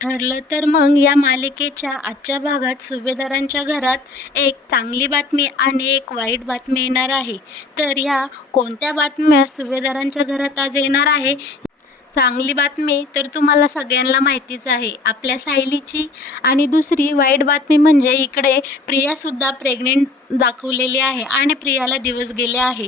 ठरलं तर मग या मालिकेच्या आजच्या भागात सुभेदारांच्या घरात एक चांगली बातमी आणि एक वाईट बातमी येणार आहे. तर ह्या कोणत्या बातम्या सुभेदारांच्या घरात आज येणार आहे? चांगली बातमी तर तुम्हाला सगळ्यांना माहितीच आहे, आपल्या सायलीची. आणि दुसरी वाईट बातमी म्हणजे इकडे प्रियासुद्धा प्रेग्नेंट दाखवलेली आहे आणि प्रियाला दिवस गेले आहे.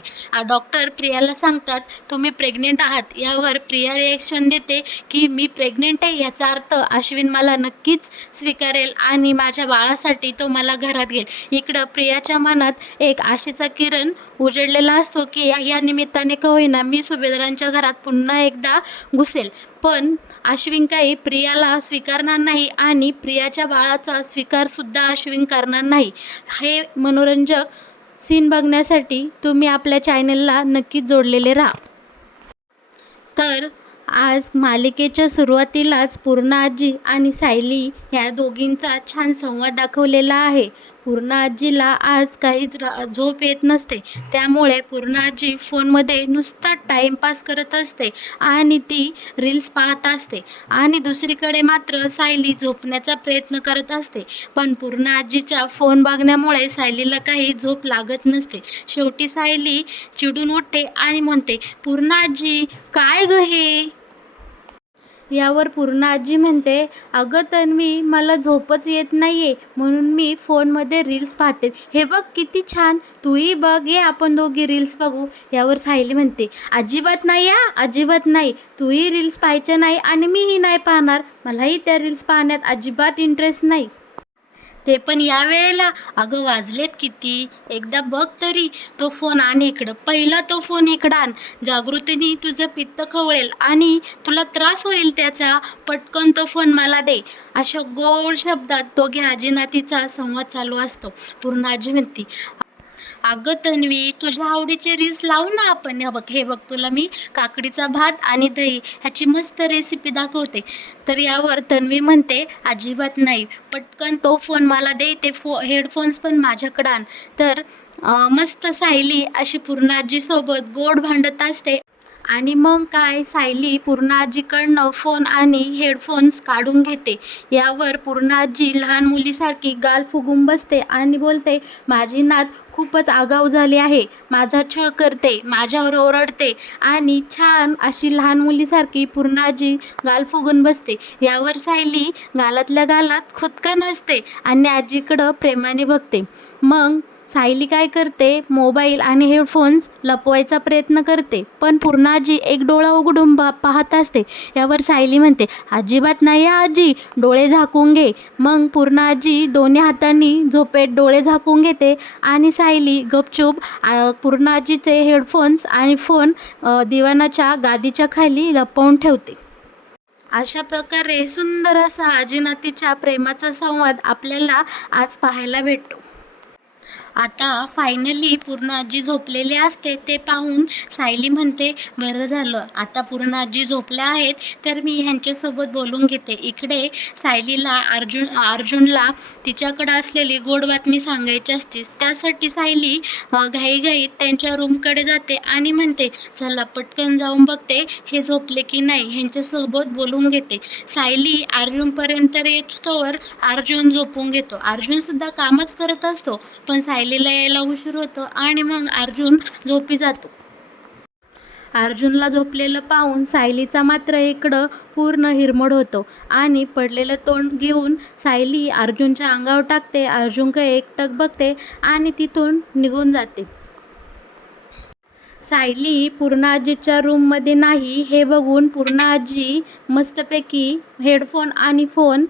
डॉक्टर प्रियाला सांगतात, तुम्ही प्रेग्नेंट आहात. यावर प्रिया रिॲक्शन देते की मी प्रेग्नेंट आहे याचा अर्थ अश्विन मला नक्कीच स्वीकारेल आणि माझ्या बाळासाठी तो मला घरात घेईल. इकडं प्रियाच्या मनात एक आशेचा किरण उजळलेला असतो की या निमित्ताने का होईना मी सुभेदारांच्या घरात पुन्हा एकदा घुसेल. पण अश्विन काही प्रियाला स्वीकारणार नाही आणि प्रियाच्या बाळाचा स्वीकारसुद्धा अश्विन करणार नाही. हे मनोरंजक सीन बघण्यासाठी तुम्ही आपल्या चॅनलला नक्कीच जोडलेले राहा. तर आज मालिकेच्या सुरुवातीलाच पूर्णा आजी आणि सायली ह्या दोघींचा छान संवाद दाखवलेला आहे. पूर्णा आजीला आज काहीच झोप येत नसते, त्यामुळे पूर्णा आजी फोनमध्ये नुसता टाईमपास करत असते आणि ती रील्स पाहत असते. आणि दुसरीकडे मात्र सायली झोपण्याचा प्रयत्न करत असते, पण पूर्णा आजीच्या फोन बघण्यामुळे सायलीला काही झोप लागत नसते. शेवटी सायली चिडून उठते आणि म्हणते, पूर्णा आजी काय ग हे? यावर पूर्णा आजी म्हणते, अगं तन्वी, मला झोपच येत नाहीये म्हणून मी फोनमध्ये रील्स पाहते. हे बघ किती छान, तूही बघ, ये आपण दोघी रील्स बघू. यावर सायली म्हणते, अजिबात नाही अजिबात नाही. तूही रील्स पाहायच्या नाही आणि मीही नाही पाहणार. मलाही त्या रील्स पाहण्यात अजिबात इंटरेस्ट नाही. ते पण या वेळेला? अगं वाजलेत किती, एकदा बघ तरी. तो फोन आण इकडं, पहिला तो फोन इकडं आण. जागृतीने तुझं पित्त खवळेल आणि तुला त्रास होईल त्याचा. पटकन तो फोन मला दे. अशा गोड शब्दात दोघे आजी नातीचा संवाद चालू असतो. पूर्ण आजी म्हणती, अगं तन्वी, तुझ्या आवडीचे रील्स लावू ना आपण. हे बघ तुला मी काकडीचा भात आणि दही ह्याची मस्त रेसिपी दाखवते. तर यावर तन्वी म्हणते, अजिबात नाही, पटकन तो फोन मला दे. ते हेडफोन्स पण माझ्याकडं आण. तर मस्त सायली अशी पूर्णा आजीसोबत गोड भांडत असते. आणि मग काय, सायली पूर्णा आजीकडनं फोन आणि हेडफोन्स काढून घेते. यावर पूर्णा आजी लहान मुलीसारखी गाल फुगून बसते आणि बोलते, माझी नात खूपच आगाऊ झाली आहे. माझा छळ करते, माझ्यावर ओरडते आणि छान अशी लहान मुलीसारखी पूर्णा आजी गाल फुगून बसते. यावर सायली गालातल्या गालात खुदकन हसते आणि आजीकडं प्रेमाने बघते. मग सायली काय करते, मोबाईल आणि हेडफोन्स लपवायचा प्रयत्न करते, पण पूर्णा आजी एक डोळा उघडून पाहत असते. यावर सायली म्हणते, अजिबात नाही आजी, डोळे झाकून घे. मग पूर्णा आजी दोन्ही हातांनी झोपेत डोळे झाकून घेते आणि सायली गपचूप पूर्णा आजीचे हेडफोन्स आणि फोन दिवाणाच्या गादीच्या खाली लपवून ठेवते. अशा प्रकारे सुंदर असा आजी नातीच्या प्रेमाचा संवाद आपल्याला आज पाहायला भेटतो. आता फायनली पूर्ण आजी झोपलेली असते. ते पाहून सायली म्हणते, बरं झालं, आता पूर्ण आजी झोपल्या आहेत तर मी ह्यांच्यासोबत बोलून घेते. इकडे सायलीला अर्जुनला तिच्याकडं असलेली गोड बातमी सांगायची असते. त्यासाठी सायली घाईघाईत त्यांच्या रूमकडे जाते आणि म्हणते, चला पटकन जाऊन बघते हे झोपले की नाही, ह्यांच्यासोबत बोलून घेते. सायली अर्जुनपर्यंत येतोवर अर्जुन झोपून घेतो. अर्जुनसुद्धा कामच करत असतो, पण सायलीला यायला उशीर होतो आणि मग अर्जुन झोपी जातो. अर्जुनला झोपलेलं पाहून सायलीचा मात्र इकडं पूर्ण हिरमोड होतो आणि पडलेलं तोंड घेऊन सायली अर्जुनच्या अंगावर टाकते. अर्जुनकडे एकटक बघते आणि तिथून निघून जाते. सायली पूर्णा आजीच्या रूममध्ये नाही हे बघून पूर्णा आजी मस्तपैकी हेडफोन आणि फोन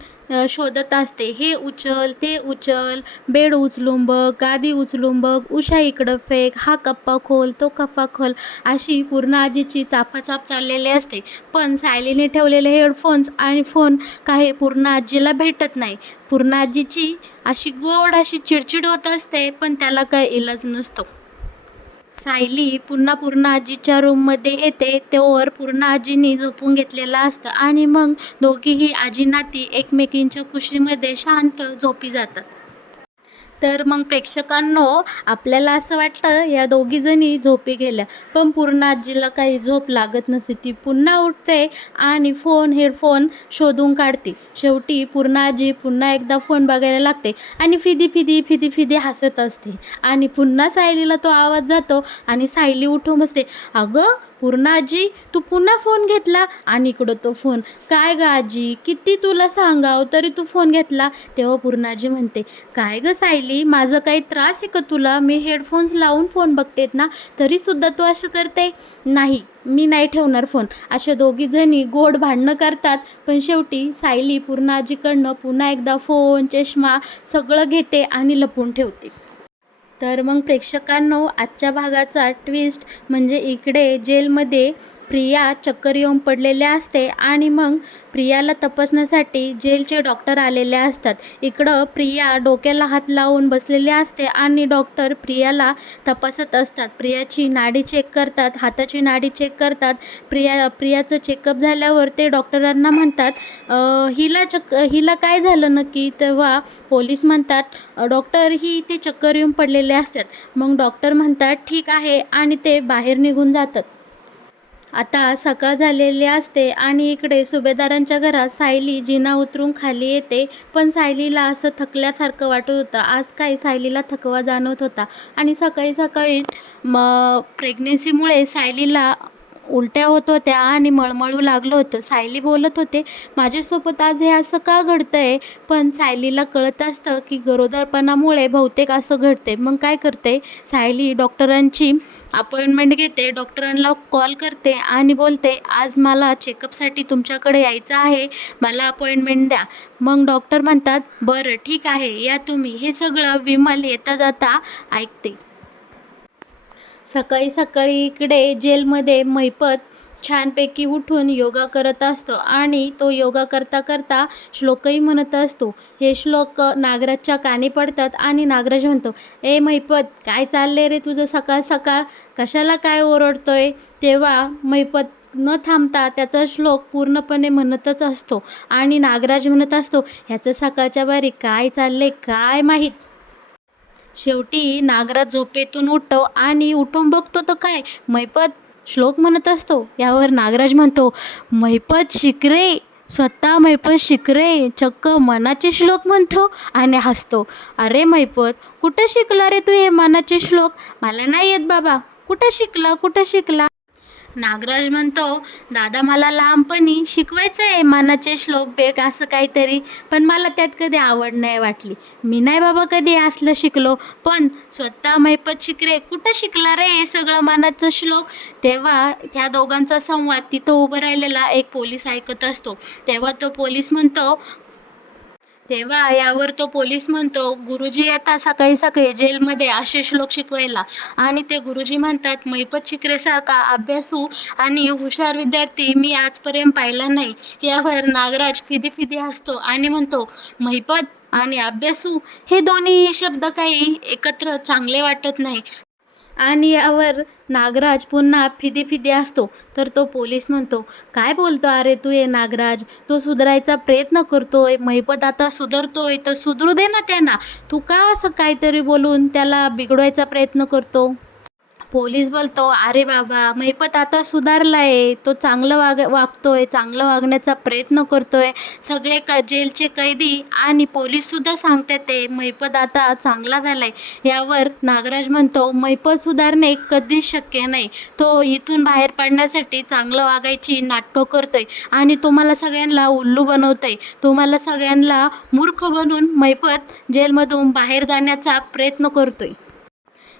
शोधत असते. हे उचल, ते उचल, बेड उचलून बघ, गादी उचलून बघ, उषा इकडं फेक, हा कप्पा खोल, तो कप्पा खोल, अशी पूर्णा आजीची चापाचाप चाललेली असते. पण सायलीने ठेवलेले हेडफोन्स आणि फोन काही पूर्णा आजीला भेटत नाही. पूर्णा आजीची अशी गोड अशी चिडचिड होत असते, पण त्याला काही इलाज नसतो. सायली पुन्हा पूर्णा आजीच्या रूममध्ये येते. तेव्हावर पूर्णा आजीनी झोपून घेतलेलं असतं आणि मग दोघीही आजी नाती एकमेकींच्या कुशीमध्ये शांत झोपी जातात. तर मग प्रेक्षकांनो, आपल्याला असं वाटलं या दोघीजणी झोपी गेल्या, पण पूर्ण आजीला काही झोप लागत नसते. ती पुन्हा उठते आणि हेडफोन शोधून काढते. शेवटी पूर्ण आजी पुन्हा एकदा फोन बघायला लागते आणि फिदी फिदी फिदी फिदी हसत असते. आणि पुन्हा सायलीला तो आवाज जातो आणि सायली उठून बसते. अगं पूर्ण आजी, तू पुन्हा फोन घेतला? आणि इकडं तो फोन. काय ग आजी, किती तुला सांगावं तरी तू फोन घेतला? तेव्हा पूर्णाजी म्हणते, काय ग सायली, माझं काही त्रास आहे का तुला? मी हेडफोन्स लावून फोन बघतेत ना, तरीसुद्धा तू असं करते? नाही, मी नाही ठेवणार फोन. अशा दोघीजणी गोड भांडणं करतात, पण शेवटी सायली पूर्णाजीकडनं पुन्हा एकदा फोन, चष्मा सगळं घेते आणि लपवून ठेवते. तर मग प्रेक्षकांनो, आजच्या भागाचा ट्विस्ट म्हणजे इकडे जेलमध्ये प्रिया चक्कर येऊन पडलेले असते आणि मग प्रियाला तपासण्यासाठी जेलचे डॉक्टर आलेले असतात. इकडं प्रिया डोक्याला हात लावून बसलेली असते आणि डॉक्टर प्रियाला तपासत असतात. प्रियाची नाडी चेक करतात, हाताची नाडी चेक करतात. प्रियाचं चेकअप झाल्यावर ते डॉक्टरांना म्हणतात, हिला काय झालं नक्की? तेव्हा पोलीस म्हणतात, डॉक्टर ही इथे चक्कर येऊन पडलेले असतात. मग डॉक्टर म्हणतात ठीक आहे आणि ते बाहेर निघून जातात. आता सकाळ झालेली असते आणि इकडे सुभेदारांच्या घरात सायली जिना उतरून खाली येते, पण सायलीला असं थकल्यासारखं वाटत होतं. आज काय सायलीला थकवा जाणवत होता आणि सकाळी सकाळी प्रेग्नेन्सीमुळे सायलीला उलट्या होत होत्या आणि मळमळू लागलं होतं. सायली बोलत होते, माझ्यासोबत आज हे असं का घडतंय? पण सायलीला कळत असतं की गरोदरपणामुळे बहुतेक असं घडते. मग काय करते सायली, डॉक्टरांची अपॉइंटमेंट घेते, डॉक्टरांना कॉल करते आणि बोलते, आज मला चेकअपसाठी तुमच्याकडे यायचं आहे, मला अपॉइंटमेंट द्या. मग डॉक्टर म्हणतात, बरं ठीक आहे, या तुम्ही. हे सगळं विमल येता जाता ऐकते. सकाळी सकाळी इकडे जेलमध्ये महिपत छानपैकी उठून योगा करत असतो आणि तो योगा करता करता श्लोकही म्हणत असतो. हे श्लोक नागराजच्या कानी पडतात आणि नागराज म्हणतो, ए महिपत, काय चाललंय रे तुझं सकाळ सकाळ? कशाला काय ओरडतोय? तेव्हा महिपत न थांबता त्याचा श्लोक पूर्णपणे म्हणतच असतो आणि नागराज म्हणत असतो, ह्याचं सकाळच्या बारी काय चाललंय काय माहीत. शेवटी नागराज झोपेतून उठतो आणि उठून बघतो तर काय, महिपत श्लोक म्हणत असतो. यावर नागराज म्हणतो, महिपत शिक रे, स्वतः महिपत शिक रे, चक्क मनाचे श्लोक म्हणतो आणि हसतो. अरे महिपत, कुठं शिकला रे तू हे मनाचे श्लोक? मला नाही येत बाबा. कुठं शिकला? नागराज म्हणतो, दादा मला लहानपणी शिकवायचं आहे मनाचे श्लोक बेक असं काहीतरी, पण मला त्यात कधी आवड नाही वाटली. मी नाही बाबा कधी असलं शिकलो. पण स्वतः महिपत शिकरे, कुठं शिकला रे हे सगळं मनाचं श्लोक? तेव्हा त्या दोघांचा संवाद तिथं उभं राहिलेला एक पोलीस ऐकत असतो. यावर तो पोलीस म्हणतो, गुरुजी आता सकाळी सकाळी जेलमध्ये असे श्लोक शिकवायला? आणि ते गुरुजी म्हणतात, महिपत शिकरेसारखा अभ्यासू आणि हुशार विद्यार्थी मी आजपर्यंत पाहिला नाही. यावर नागराज फिदी फिदी हसतो आणि म्हणतो, महिपत आणि अभ्यासू हे दोन्ही शब्द काही एकत्र चांगले वाटत नाही. आणि यावर नागराज पुन्हा फिदी फिदी असतो. तर तो पोलीस म्हणतो, काय बोलतो अरे तू हे नागराज? तो सुधारायचा प्रयत्न करतोय, महिपत आता सुधारतोय तर सुधरू दे ना त्यांना. तू का असं काहीतरी बोलून त्याला बिघडवायचा प्रयत्न करतो? पोलीस बोलतो, अरे बाबा, महिपत आता सुधारलाय, तो चांगलं वागतोय, चांगलं वागण्याचा प्रयत्न करतोय. सगळे जेलचे कैदी आणि पोलीससुद्धा सांगतात ते महिपत आता चांगला झालाय. यावर नागराज म्हणतो, महिपत सुधारणे कधीच शक्य नाही. तो इथून बाहेर पडण्यासाठी चांगलं वागायची नाटकं करतोय आणि तुम्हाला सगळ्यांना उल्लू बनवतोय. तुम्हाला सगळ्यांना मूर्ख बनवून महिपत जेलमधून बाहेर जाण्याचा प्रयत्न करतोय.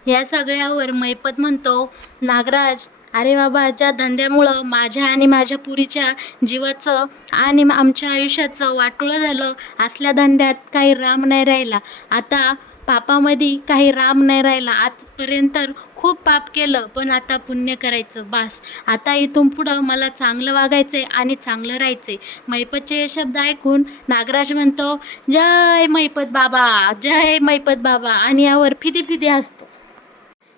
या सगळ्यावर महिपत म्हणतो, नागराज, अरे बाबा, ज्या धंद्यामुळं माझ्या आणि माझ्या पुरीच्या जीवाचं आणि आमच्या आयुष्याचं वाटोळं झालं, असल्या धंद्यात काही राम नाही राहिला. आता पापामध्ये काही राम नाही राहिला. आजपर्यंत खूप पाप केलं, पण आता पुण्य करायचं बास. आता इथून पुढं मला चांगलं वागायचंय आणि चांगलं राहायचंय. महिपतचे हे शब्द ऐकून नागराज म्हणतो, जय महिपत बाबा, जय महिपत बाबा, आणि यावर फिदी फिदी असतो.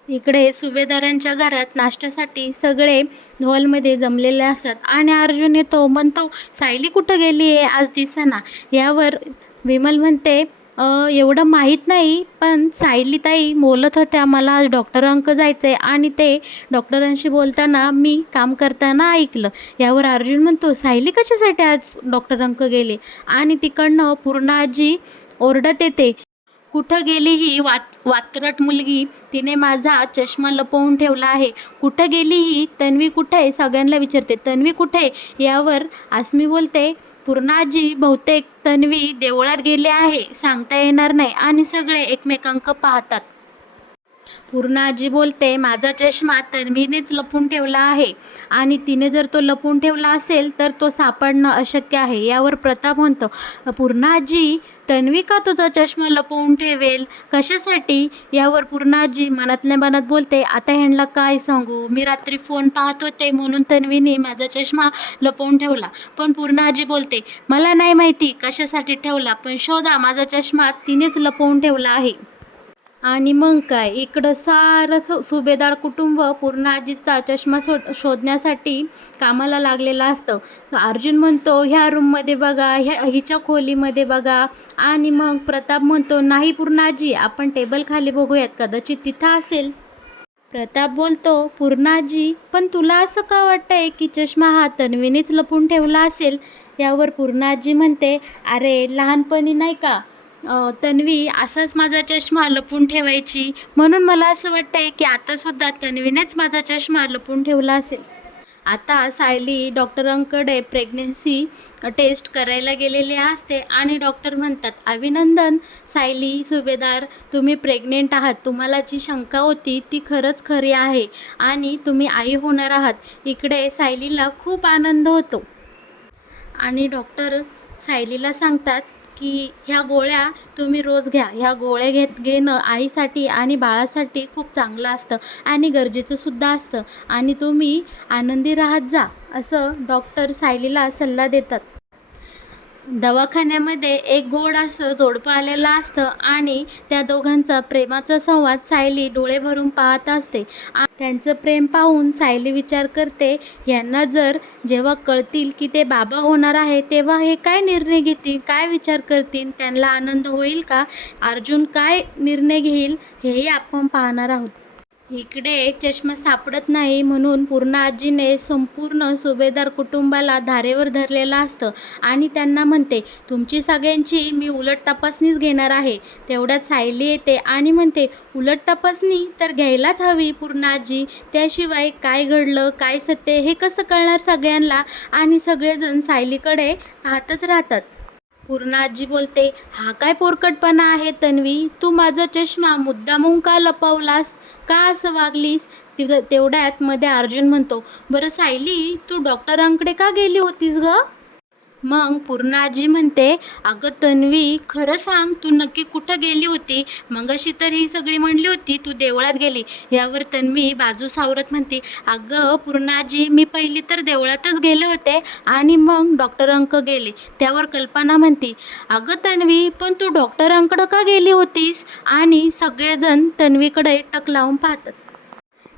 इकडे सुभेदारांच्या घरात नाश्त्यासाठी सगळे हॉलमध्ये जमलेले असतात आणि अर्जुन येतो. म्हणतो, सायली कुठं गेली आहे? आज दिसेना. यावर विमल म्हणते, एवढं माहीत नाही, पण सायलीताई बोलत होत्या मला आज डॉक्टरांकडे जायचं आहे आणि ते डॉक्टरांशी बोलताना मी काम करताना ऐकलं. यावर अर्जुन म्हणतो, सायली कशासाठी आज डॉक्टरांकडे गेली? आणि तिकडनं पूर्णा आजी ओरडत येते, कुठं गेली ही वात्रट मुलगी? तिने माझा चष्मा लपवून ठेवला आहे. कुठं गेली ही? तन्वी कुठे आहे? सगळ्यांना विचारते, तन्वी कुठे आहे? यावर आसमी बोलते, पूर्णाजी बहुतेक तन्वी देवळात गेली आहे, सांगता येणार नाही. आणि सगळे एकमेकांकडे पाहतात. पूर्णा आजी बोलते, माझा चष्मा तन्वीनेच लपवून ठेवला आहे आणि तिने जर तो लपवून ठेवला असेल तर तो सापडणं अशक्य आहे. यावर प्रताप म्हणतो, पूर्णा आजी, तन्वी का तुझा चष्मा लपवून ठेवेल? कशासाठी? यावर पूर्णा आजी मनातल्या मनात बोलते, आता ह्यांना काय सांगू? मी रात्री फोन पाहत होते म्हणून तन्वीने माझा चष्मा लपवून ठेवला. पण पूर्णा आजी बोलते, मला नाही माहिती कशासाठी ठेवला, पण शोधा, माझा चष्मा तिनेच लपवून ठेवला आहे. आणि मग काय, इकडं सारं सुभेदार कुटुंब पूर्णा आजीचा चष्मा शोधण्यासाठी कामाला लागलेलं असतं. अर्जुन म्हणतो, ह्या रूममध्ये बघा, हिच्या खोलीमध्ये बघा. आणि मग प्रताप म्हणतो, नाही पूर्णा आजी, आपण टेबल खाली बघूयात, कदाचित तिथं असेल. प्रताप बोलतो, पूर्णा आजी, पण तुला असं का वाटतंय की चष्मा हा तन्वीनेच लपवून ठेवला असेल? यावर पूर्णा आजी म्हणते, अरे लहानपणी नाही का तन्वी असाच माझा चष्मा लपवून ठेवायची, म्हणून मला असं वाटतंय की आतासुद्धा तन्वीनेच माझा चष्मा लपवून ठेवला असेल. आता सायली डॉक्टरांकडे प्रेग्नन्सी टेस्ट करायला गेलेली असते आणि डॉक्टर म्हणतात, अभिनंदन सायली सुभेदार, तुम्ही प्रेग्नेंट आहात. तुम्हाला जी शंका होती ती खरंच खरी आहे आणि तुम्ही आई होणार आहात. इकडे सायलीला खूप आनंद होतो आणि डॉक्टर सायलीला सांगतात की ह्या गोळ्या तुम्ही रोज घ्या. ह्या गोळ्या घेणं आईसाठी आणि बाळासाठी खूप चांगलं असतं आणि गरजेचंसुद्धा असतं आणि तुम्ही आनंदी राहत जा, असं डॉक्टर सायलीला सल्ला देतात. दवाखान्यामध्ये एक गोड असं जोडपं आलेलं असतं आणि त्या दोघांचा प्रेमाचा संवाद सायली डोळे भरून पाहत असते. त्यांचं प्रेम पाहून सायली विचार करते, यांना जर जेव्हा कळतील की ते बाबा होणार आहे तेव्हा हे काय निर्णय घेतील, काय विचार करतील, त्यांना आनंद होईल का? अर्जुन काय निर्णय घेईल हेही आपण पाहणार आहोत. इकडे चष्मा सापडत नाही म्हणून पूर्णा आजीने संपूर्ण सुभेदार कुटुंबाला धारेवर धरलेलं असतं आणि त्यांना म्हणते, तुमची सगळ्यांची मी उलट तपासणीच घेणार आहे. तेवढ्यात सायली येते आणि म्हणते, उलट तपासणी तर घ्यायलाच हवी पूर्णा आजी, त्याशिवाय काय घडलं काय सत्य हे कसं कळणार सगळ्यांना? आणि सगळेजण सायलीकडे पाहतच राहतात. पूर्णा आजी बोलते, हा काय पोरकटपणा आहे तन्वी, तू माझा चष्मा मुद्दामून का लपवलास, का असं वागलीस? तेवढ्यात मध्ये अर्जुन म्हणतो, बरं सायली, तू डॉक्टरांकडे का गेली होतीस ग? मग पूर्णा आजी म्हणते, अगं तन्वी, खरं सांग, तू नक्की कुठं गेली होती? मगाशी तर ही सगळी म्हणली होती तू देवळात गेली. यावर तन्वी बाजू सावरत म्हणते, अगं पूर्णा आजी, मी पहिली तर देवळातच गेले होते आणि मग डॉक्टरांकडे गेले. त्यावर कल्पना म्हणते, अगं तन्वी, पण तू डॉक्टरांकडं का गेली होतीस? आणि सगळेजण तन्वीकडे टक लावून पाहतात.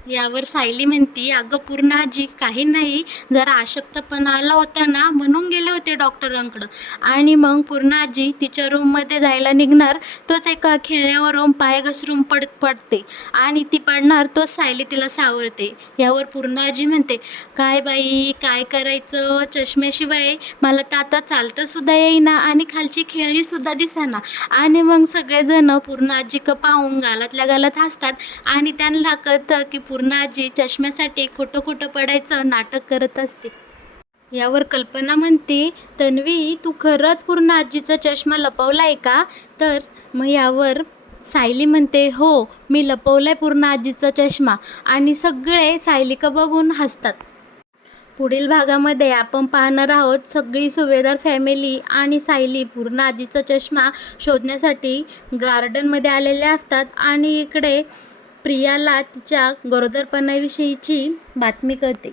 यावर सायली म्हणती, अगं पूर्णा आजी, काही नाही, जरा अशक्तपणा आला होता ना म्हणून गेले होते डॉक्टरांकडं. आणि मग पूर्णा आजी तिच्या रूममध्ये जायला निघणार, तोच एका खेळण्यावरून पाय घसरून पडते आणि ती पडणार, तोच सायली तिला सावरते. यावर पूर्णा आजी म्हणते, काय बाई, काय करायचं, चष्म्याशिवाय मला तर आता चालतासुद्धा येईना आणि खालची खेळणीसुद्धा दिसेना. आणि मग सगळेजण पूर्णा आजीकडं पाहून गालातल्या गालात हसतात आणि त्यांना कळतं की पूर्णा आजी चष्म्यासाठी खोटं खोटं पडायचं नाटक करत असते. यावर कल्पना म्हणते, तन्वी, तू खरंच पूर्णा आजीचा चष्मा लपवलाय का? तर मग यावर सायली म्हणते, हो, मी लपवलाय पूर्णा आजीचा चष्मा. आणि सगळे सायलीका बघून हसतात. पुढील भागामध्ये आपण पाहणार आहोत, सगळी सुभेदार फॅमिली आणि सायली पूर्णा आजीचा चष्मा शोधण्यासाठी गार्डनमध्ये आलेले असतात आणि इकडे प्रियाला तिच्या गरोदरपणाविषयीची बातमी कळते.